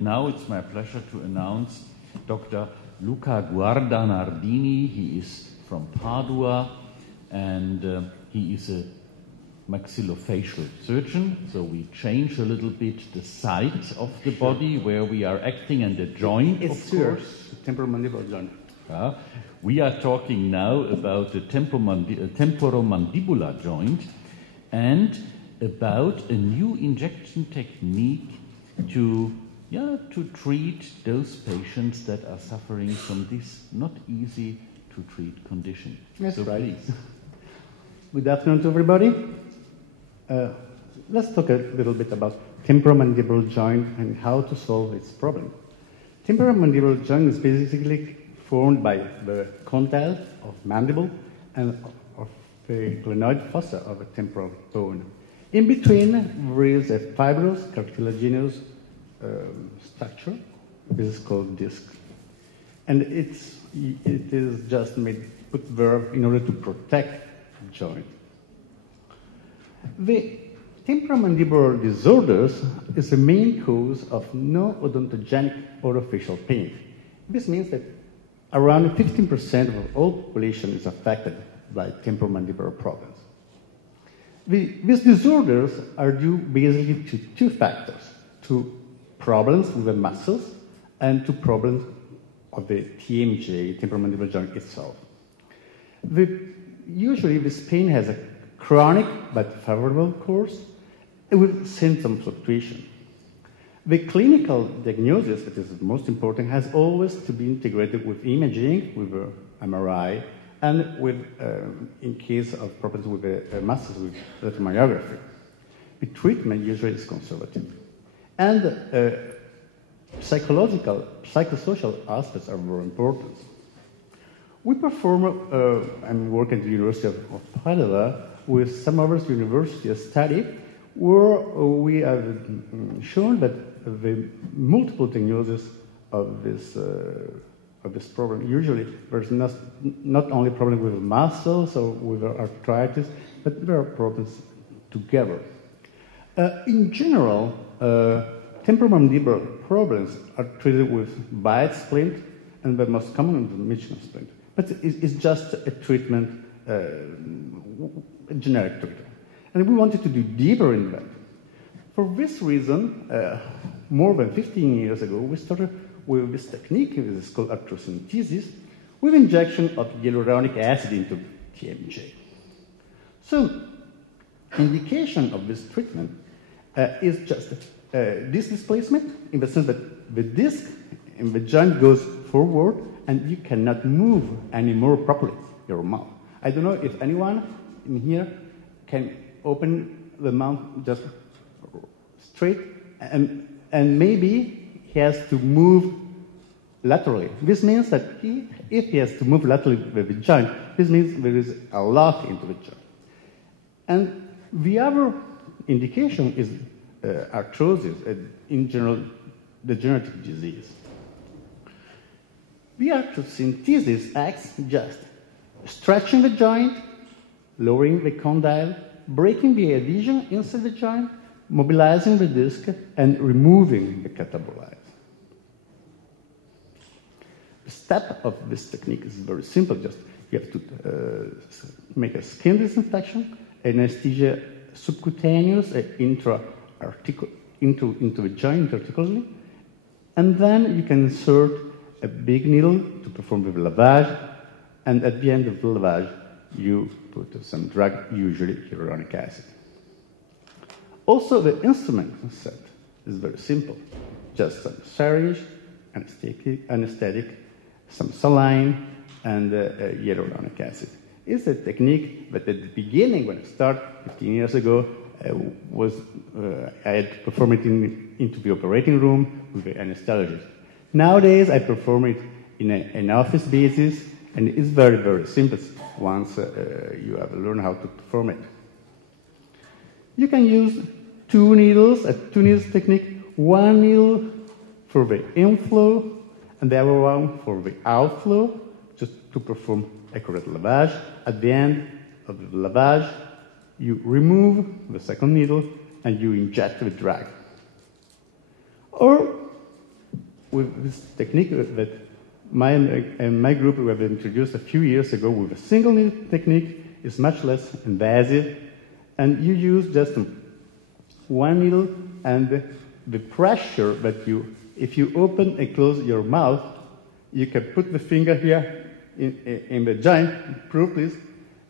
Now it's my pleasure to announce Dr. Luca Guardanardini. He is from Padua, and he is a maxillofacial surgeon, so we change a little bit the site of the body where we are acting and the joint, of course. Temporomandibular joint. We are talking now about the temporomandibular joint and about a new injection technique to treat those patients that are suffering from this not easy to treat condition. That's so right. Please. Good afternoon to everybody. Let's talk a little bit about temporomandibular joint and how to solve its problem. Temporomandibular joint is basically formed by the condyle of mandible and of the glenoid fossa of a temporal bone. In between, there is a fibrous cartilaginous structure. This is called disc, and it is just put there in order to protect the joint. The temporomandibular disorders is the main cause of no-odontogenic orofacial pain. This means that around 15% of all population is affected by temporomandibular problems. These disorders are due basically to two factors: to problems with the muscles and to problems of the TMJ, temporomandibular joint itself. Usually this pain has a chronic but favorable course with symptom fluctuation. The clinical diagnosis, that is most important, has always to be integrated with imaging, with MRI, and with, in case of problems with the muscles, with electromyography. The treatment usually is conservative. And psychosocial aspects are very important. We perform, and work at the University of Padua with some other university study where we have shown that the multiple diagnoses of this problem, usually there's not only problem with muscles or with arthritis, but there are problems together. In general, temporomandibular problems are treated with bite splint, and the most common is the Michelin splint. But it's just a treatment, a generic treatment. And we wanted to do deeper in that. For this reason, more than 15 years ago, we started with this technique, which is called ARTHROCENTESIS, with injection of hyaluronic acid into TMJ. So, indication of this treatment is just disc displacement, in the sense that the disc in the joint goes forward and you cannot move anymore properly your mouth. I don't know if anyone in here can open the mouth just straight, and maybe he has to move laterally. This means that if he has to move laterally with the joint, this means there is a lock into the joint. And the other indication is arthrosis, in general, degenerative disease. The arthrocentesis acts just stretching the joint, lowering the condyle, breaking the adhesion inside the joint, mobilizing the disc, and removing the catabolites. The step of this technique is very simple. Just you have to make a skin disinfection, anesthesia subcutaneous, into the joint intra-articularly, and then you can insert a big needle to perform the lavage, and at the end of the lavage, you put some drug, usually hyaluronic acid. Also, the instrument set is very simple. Just some syringe, anesthetic, some saline, and hyaluronic acid. It's a technique that at the beginning, when I started 15 years ago, I had to perform it into the operating room with the anesthesiologist. Nowadays, I perform it in an office basis, and it's very, very simple once you have learned how to perform it. You can use two needles, a two-needles technique, one needle for the inflow, and the other one for the outflow, just to perform accurate lavage. At the end of the lavage, you remove the second needle and you inject the drug. Or with this technique that my group we have introduced a few years ago with a single needle technique is much less invasive, and you use just one needle, and the pressure that if you open and close your mouth, you can put the finger here in the joint, proof please,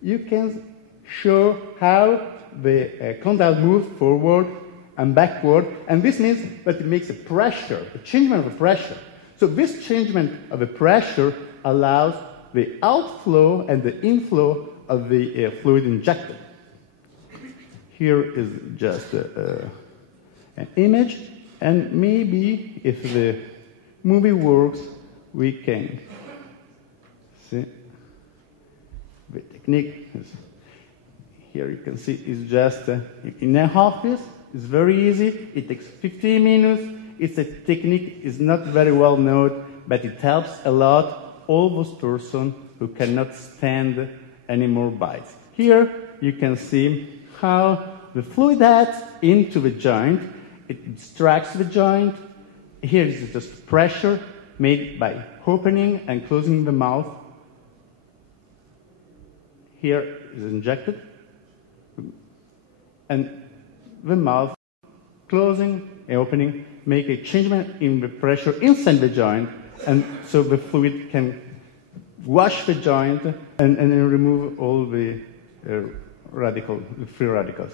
you can show how the condyle moves forward and backward, and this means that it makes a pressure, a changement of the pressure. So this changement of the pressure allows the outflow and the inflow of the fluid injected. Here is just an image, and maybe if the movie works, we can see the technique. Here you can see it's just in an office. It's very easy. It takes 15 minutes. It's a technique. It's not very well known, but it helps a lot all those persons who cannot stand any more bites. Here you can see how the fluid adds into the joint. It extracts the joint. Here is just pressure made by opening and closing the mouth. Here is injected, and the mouth closing and opening make a changement in the pressure inside the joint, and so the fluid can wash the joint and remove all the free radicals.